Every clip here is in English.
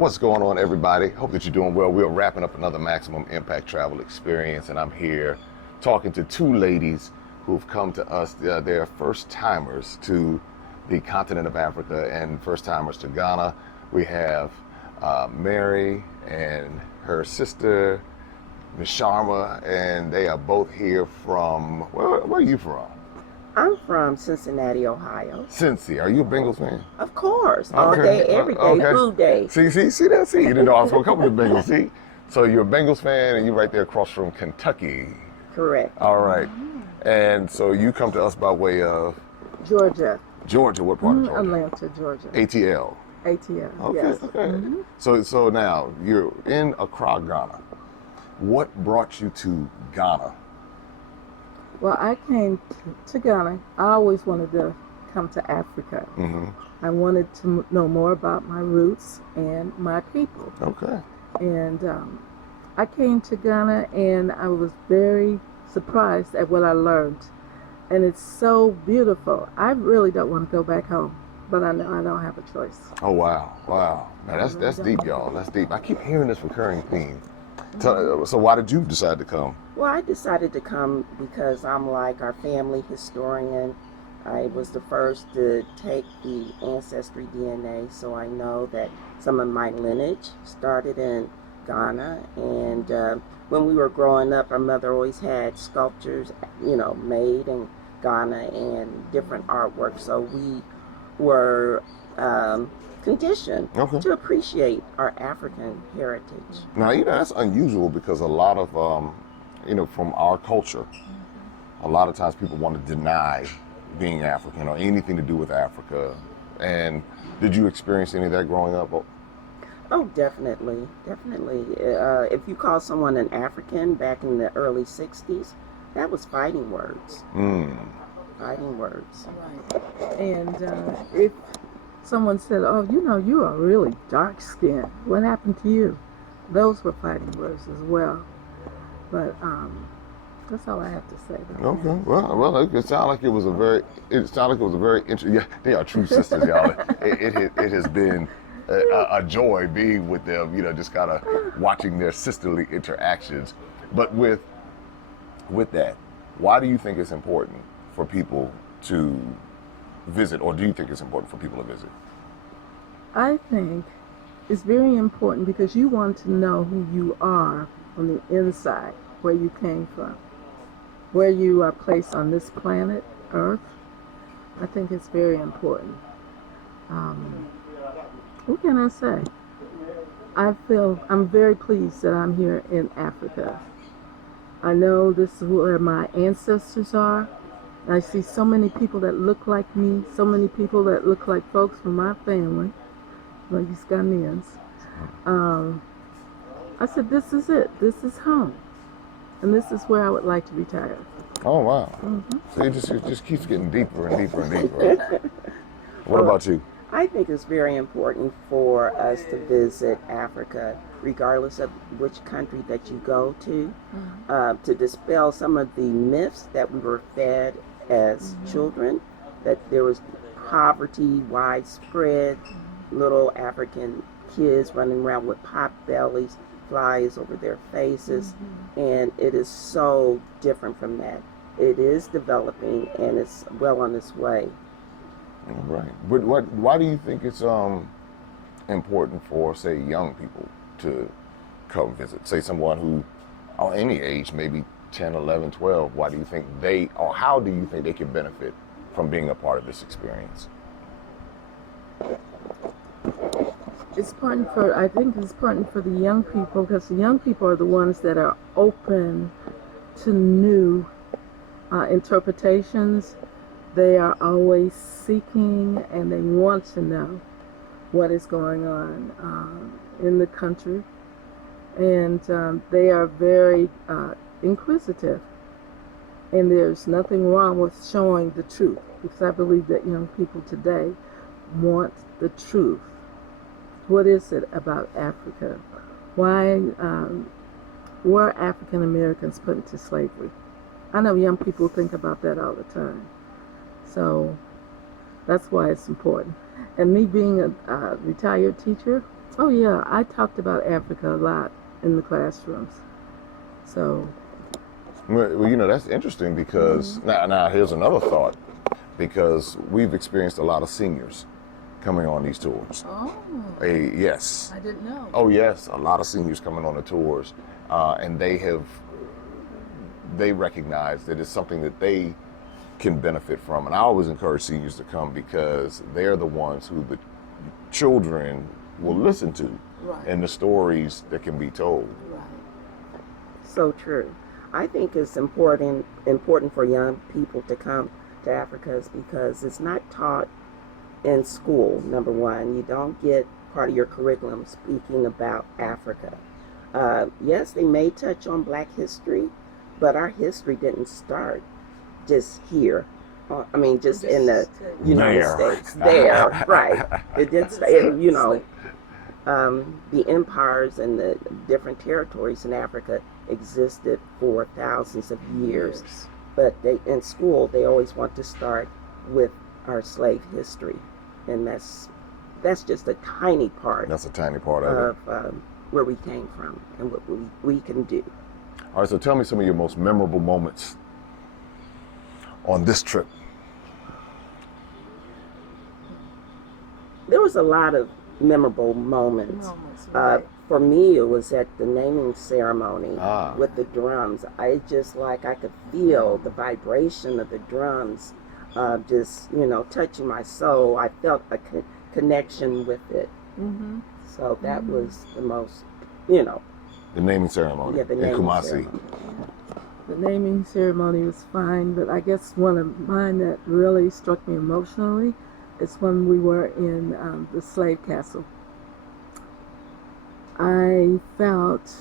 What's going on, everybody? Hope that you're doing well. We're wrapping up another Maximum Impact Travel Experience, and I'm here talking to two ladies who've come to us. They're first-timers to the continent of Africa and first-timers to Ghana. We have Mary and her sister, Miss Charma, and they are both here from, where are you from? I'm from Cincinnati, Ohio. Cincy. Are you a Bengals fan? Of course. All day, every day, Blue Day. See that? See, you didn't know I was going to come with the Bengals. See? So you're a Bengals fan, and you're right there across from Kentucky. Correct. All right. And so you come to us by way of? Georgia. Georgia. What part of Georgia? Atlanta, Georgia. ATL. ATL, Okay, yes. okay. Mm-hmm. So now, you're in Accra, Ghana. What brought you to Ghana? Well, I came to Ghana. I always wanted to come to Africa. Mm-hmm. I wanted to know more about my roots and my people. Okay. And I came to Ghana, and I was very surprised at what I learned. And it's so beautiful. I really don't want to go back home, but I know I don't have a choice. Oh, wow. Wow. Now, that's deep, y'all. That's deep. I keep hearing this recurring theme. So why did you decide to come? Well, I decided to come because I'm like our family historian. I was the first to take the ancestry DNA, so I know that some of my lineage started in Ghana. And when we were growing up, our mother always had sculptures, made in Ghana and different artwork. So we were conditioned to appreciate our African heritage. Now, that's unusual because a lot of, from our culture, a lot of times people want to deny being African or anything to do with Africa. And did you experience any of that growing up? Oh, definitely. If you call someone an African back in the early 60s, that was fighting words. Fighting words. Right. And if someone said, oh, you are really dark skinned, what happened to you? Those were fighting words as well. But that's all I have to say about that. Okay. Well, it sounded like it was a very interesting. Yeah, they are true sisters, y'all. It has been a joy being with them. Just kind of watching their sisterly interactions. But with that, why do you think it's important for people to visit, or do you think it's important for people to visit? I think it's very important because you want to know who you are on the inside, where you came from, where you are placed on this planet, Earth. I think it's very important. What can I say? I'm very pleased that I'm here in Africa. I know this is where my ancestors are. I see so many people that look like me, so many people that look like folks from my family, like these Ghanaians. I said, this is it. This is home. And this is where I would like to retire. Oh, wow. Mm-hmm. So it just keeps getting deeper and deeper and deeper. What about you? I think it's very important for us to visit Africa, regardless of which country that you go to dispel some of the myths that we were fed as children, that there was poverty widespread, little African kids running around with pot bellies, flies over their faces, and it is so different from that. It is developing, and it's well on its way. All right. But why do you think it's important for, say, young people to come visit? Say someone who, or any age, maybe 10, 11, 12, how do you think they can benefit from being a part of this experience? I think it's important for the young people, because the young people are the ones that are open to new interpretations. They are always seeking, and they want to know what is going on in the country. And they are very inquisitive. And there's nothing wrong with showing the truth, because I believe that young people today want the truth. What is it about Africa? Why were African Americans put into slavery? I know young people think about that all the time. So that's why it's important. And me being a retired teacher, Oh yeah, I talked about Africa a lot in the classrooms. So, Well, that's interesting because now here's another thought, because we've experienced a lot of seniors coming on these tours. oh, Yes. I didn't know. Oh yes, a lot of seniors coming on the tours, and they recognize that it's something that they can benefit from. And I always encourage seniors to come because they're the ones who the children will listen to, Right. and the stories that can be told. Right. So true. I think it's important for young people to come to Africa is because it's not taught in school. Number one, you don't get part of your curriculum speaking about Africa. Yes, they may touch on Black history, but our history didn't start just here. Just in the United There. States. There, right? It did start. The empires and the different territories in Africa existed for thousands of years. But in school, they always want to start with our slave history, and that's just a tiny part That's a tiny part of it. of where we came from and what we can do. All right, so tell me some of your most memorable moments on this trip. There was a lot of memorable moments. For me, it was at the naming ceremony with the drums. I could feel the vibration of the drums, touching my soul. I felt a connection with it. Mm-hmm. So that was the most, The naming ceremony yeah, the in naming Kumasi. ceremony. The naming ceremony was fine, but I guess one of mine that really struck me emotionally is when we were in the slave castle. I felt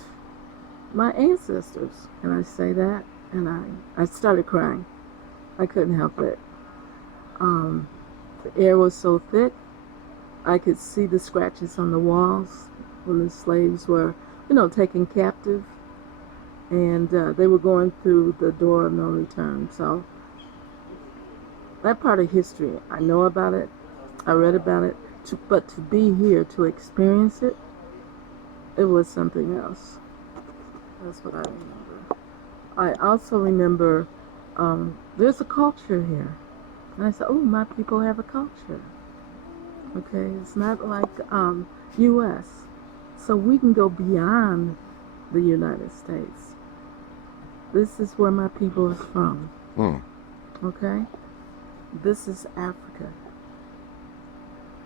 my ancestors, and I say that, and I started crying. I couldn't help it. The air was so thick, I could see the scratches on the walls when the slaves were, taken captive, and they were going through the door of no return. So that part of history, I know about it, I read about it, but to be here to experience it, it was something else. That's what I remember. I also remember there's a culture here. And I said, oh, my people have a culture. Okay, it's not like U.S. So we can go beyond the United States. This is where my people is from. Okay? This is Africa.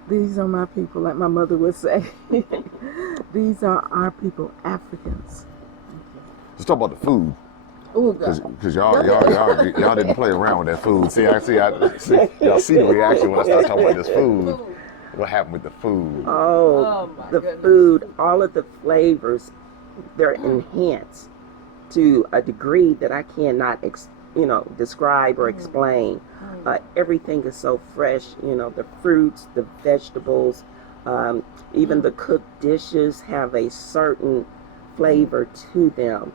These are my people, like my mother would say. These are our people, Africans. Let's talk about the food. Oh, Because y'all didn't play around with that food. See, y'all see the reaction when I start talking about this food. What happened with the food? Oh, the goodness. food, all of the flavors, they're enhanced to a degree that I cannot, describe or explain. Everything is so fresh, the fruits, the vegetables, even the cooked dishes have a certain flavor to them.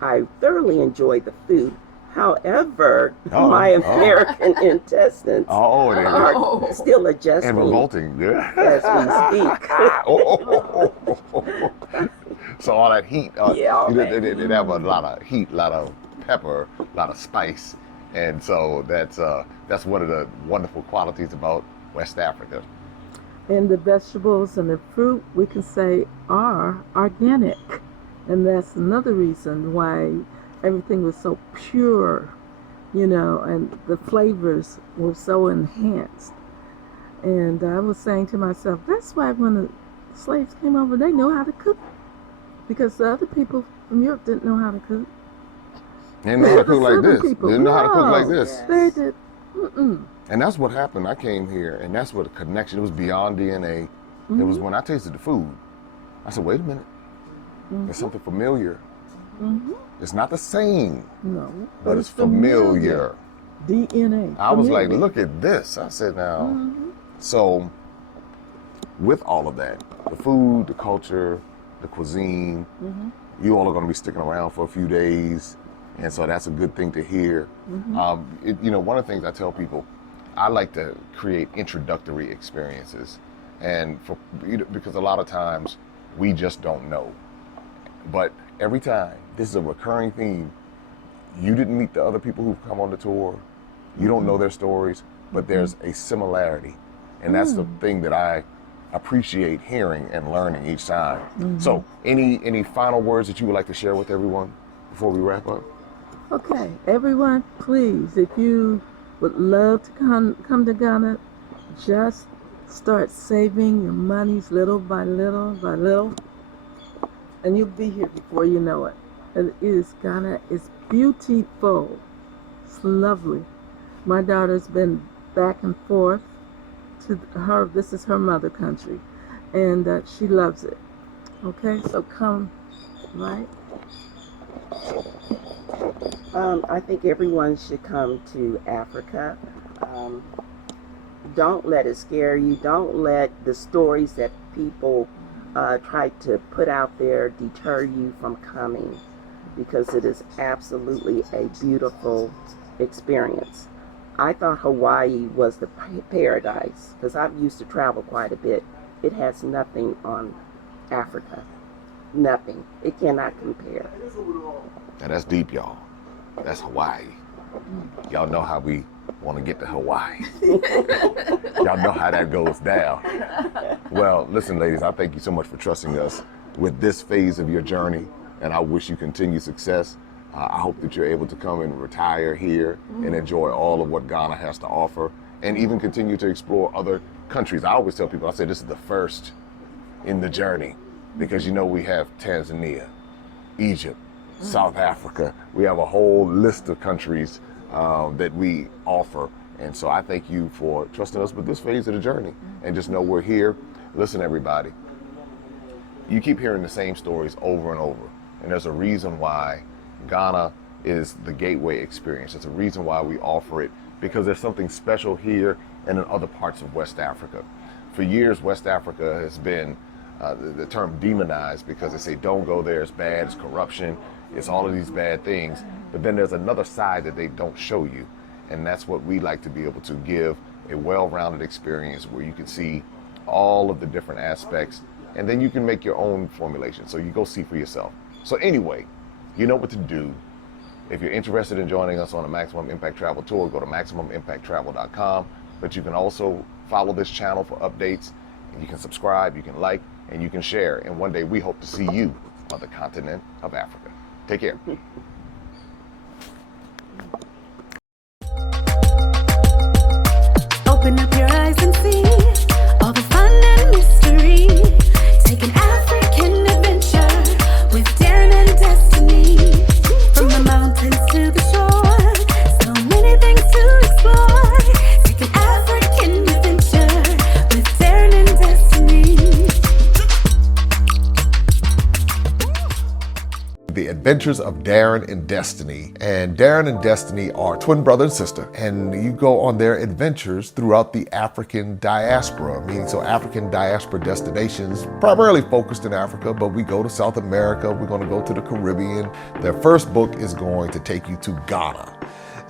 I thoroughly enjoy the food. However, my American intestines are still adjusting And revolting. as we speak. So all that heat, they have a lot of heat, a lot of pepper, a lot of spice. And so that's one of the wonderful qualities about West Africa. And the vegetables and the fruit, we can say, are organic. And that's another reason why everything was so pure, and the flavors were so enhanced. And I was saying to myself, that's why when the slaves came over, they know how to cook. Because the other people from Europe didn't know how to cook. They didn't know how to cook like this. They People, didn't know how to cook like no, this. They did. And that's what happened. I came here, and that's what the connection, it was beyond DNA. It was when I tasted the food. I said, wait a minute. There's something familiar. It's not the same, No. but it's familiar. DNA. I was like, look at this. I said, now. So, with all of that, the food, the culture, the cuisine, you all are going to be sticking around for a few days. And so that's a good thing to hear. One of the things I tell people, I like to create introductory experiences. And because a lot of times we just don't know. But every time, this is a recurring theme. You didn't meet the other people who've come on the tour. You don't know their stories, but there's a similarity. And that's the thing that I appreciate hearing and learning each time. So any final words that you would like to share with everyone before we wrap up? Okay, everyone, please, if you would love to come to Ghana, just start saving your monies little by little, and you'll be here before you know it. And Ghana is beautiful. It's lovely. My daughter's been back and forth to her. This is her mother country, and she loves it. Okay, so come, right? I think everyone should come to Africa. Don't let it scare you. Don't let the stories that people try to put out there deter you from coming, because it is absolutely a beautiful experience. I thought Hawaii was the paradise because I've used to travel quite a bit. It has nothing on Africa. Nothing. It cannot compare. Now that's deep, y'all. That's Hawaii. Y'all know how we want to get to Hawaii. Y'all know how that goes down. Well, listen, ladies, I thank you so much for trusting us with this phase of your journey, and I wish you continued success. I hope that you're able to come and retire here and enjoy all of what Ghana has to offer, and even continue to explore other countries. I always tell people, I say this is the first in the journey, because we have Tanzania, Egypt, South Africa. We have a whole list of countries that we offer. And so I thank you for trusting us with this phase of the journey. And just know we're here. Listen, everybody, you keep hearing the same stories over and over. And there's a reason why Ghana is the gateway experience. There's a reason why we offer it, because there's something special here and in other parts of West Africa. For years, West Africa has been the term demonized, because they say don't go there, it's bad, it's corruption, it's all of these bad things. But then there's another side that they don't show you, and that's what we like to be able to give, a well-rounded experience where you can see all of the different aspects, and then you can make your own formulation, so you go see for yourself. So anyway, you know what to do. If you're interested in joining us on a Maximum Impact Travel Tour, go to MaximumImpactTravel.com, but you can also follow this channel for updates, and you can subscribe, you can like, and you can share. And one day we hope to see you on the continent of Africa. Take care. Open up your eyes and see all the fun and mystery. Take an African adventure with Darren and Destiny. From the mountains to the shore, so many things to explore. Take an African adventure with Darren and Destiny. The Adventures of Darren and Destiny. And Darren and Destiny are twin brother and sister, and you go on their adventures throughout the African diaspora, meaning so African diaspora destinations, primarily focused in Africa, but we go to South America, we're going to go to the Caribbean. Their first book is going to take you to Ghana,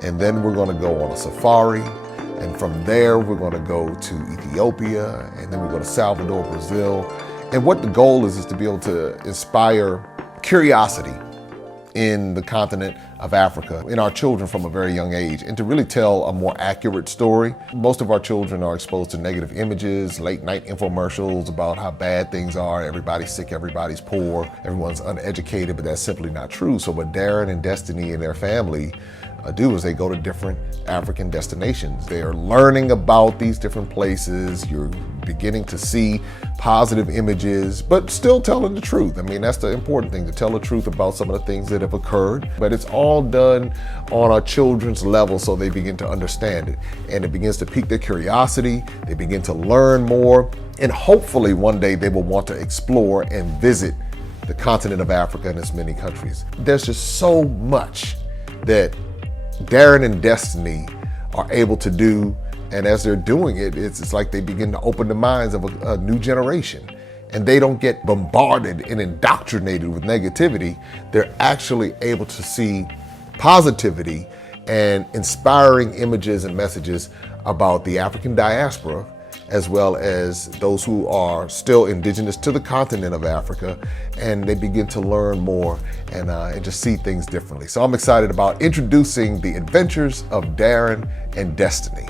and then we're going to go on a safari, and from there we're going to go to Ethiopia, and then we go to Salvador, Brazil. And what the goal is to be able to inspire curiosity in the continent of Africa in our children from a very young age, and to really tell a more accurate story. Most of our children are exposed to negative images, late night infomercials about how bad things are, everybody's sick, everybody's poor, everyone's uneducated, but that's simply not true. So what Darren and Destiny and their family do is they go to different African destinations. They are learning about these different places. You're beginning to see positive images, but still telling the truth. I mean, that's the important thing, to tell the truth about some of the things that have occurred. But it's all done on a children's level, so they begin to understand it. And it begins to pique their curiosity. They begin to learn more. And hopefully one day they will want to explore and visit the continent of Africa and its many countries. There's just so much that Darren and Destiny are able to do, and as they're doing it, it's like they begin to open the minds of a new generation, and they don't get bombarded and indoctrinated with negativity. They're actually able to see positivity and inspiring images and messages about the African diaspora as well as those who are still indigenous to the continent of Africa, and they begin to learn more and just see things differently. So I'm excited about introducing the adventures of Darren and Destiny.